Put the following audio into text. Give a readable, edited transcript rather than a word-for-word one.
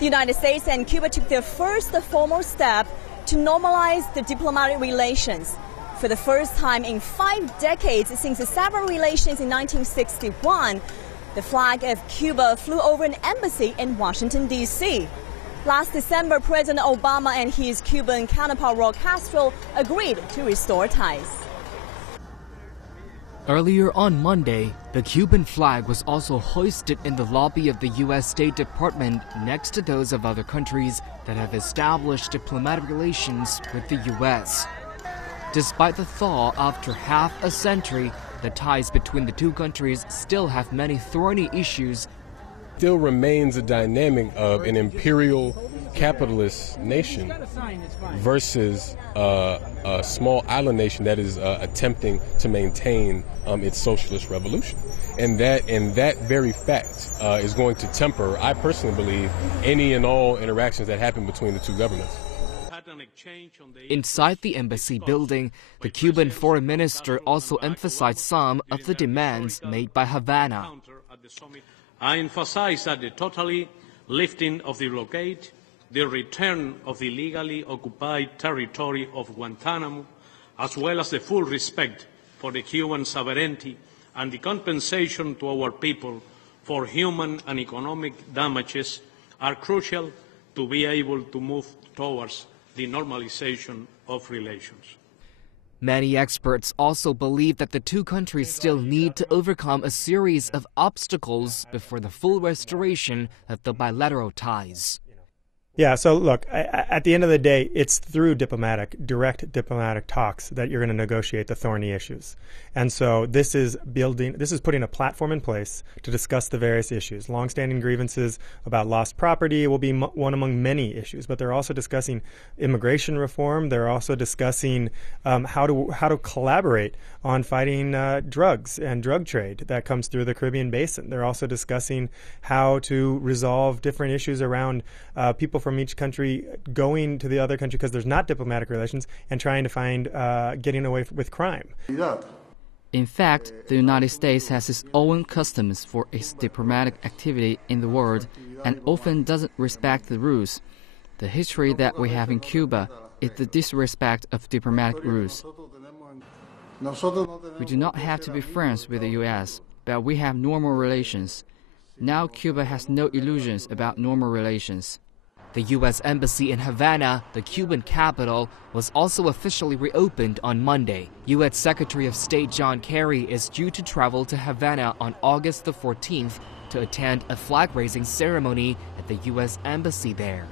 The United States and Cuba took their first formal step to normalize the diplomatic relations. For the first time in 5 decades since the severed relations in 1961, the flag of Cuba flew over an embassy in Washington, D.C. Last December, President Obama and his Cuban counterpart Raul Castro agreed to restore ties. Earlier on Monday, the Cuban flag was also hoisted in the lobby of the U.S. State Department next to those of other countries that have established diplomatic relations with the U.S. Despite the thaw after half a century, the ties between the two countries still have many thorny issues. Still remains a dynamic of an imperial capitalist nation versus a small island nation that is attempting to maintain its socialist revolution. And that very fact is going to temper, I personally believe, any and all interactions that happen between the two governments. Inside the embassy building, the Cuban foreign minister also emphasized some of the demands made by Havana. I emphasize that the total lifting of the blockade, the return of the illegally occupied territory of Guantanamo, as well as the full respect for the Cuban sovereignty and the compensation to our people for human and economic damages are crucial to be able to move towards the normalization of relations. Many experts also believe that the two countries still need to overcome a series of obstacles before the full restoration of the bilateral ties. Yeah, so look, at the end of the day, it's through direct diplomatic talks that you're going to negotiate the thorny issues. And so this is putting a platform in place to discuss the various issues. Longstanding grievances about lost property will be one among many issues, but they're also discussing immigration reform. They're also discussing how to collaborate on fighting drugs and drug trade that comes through the Caribbean basin. They're also discussing how to resolve different issues around people from each country going to the other country because there's not diplomatic relations and trying to find getting away with crime. In fact, the United States has its own customs for its diplomatic activity in the world and often doesn't respect the rules. The history that we have in Cuba is the disrespect of diplomatic rules. We do not have to be friends with the U.S., but we have normal relations. Now Cuba has no illusions about normal relations. The U.S. Embassy in Havana, the Cuban capital, was also officially reopened on Monday. U.S. Secretary of State John Kerry is due to travel to Havana on August the 14th to attend a flag-raising ceremony at the U.S. Embassy there.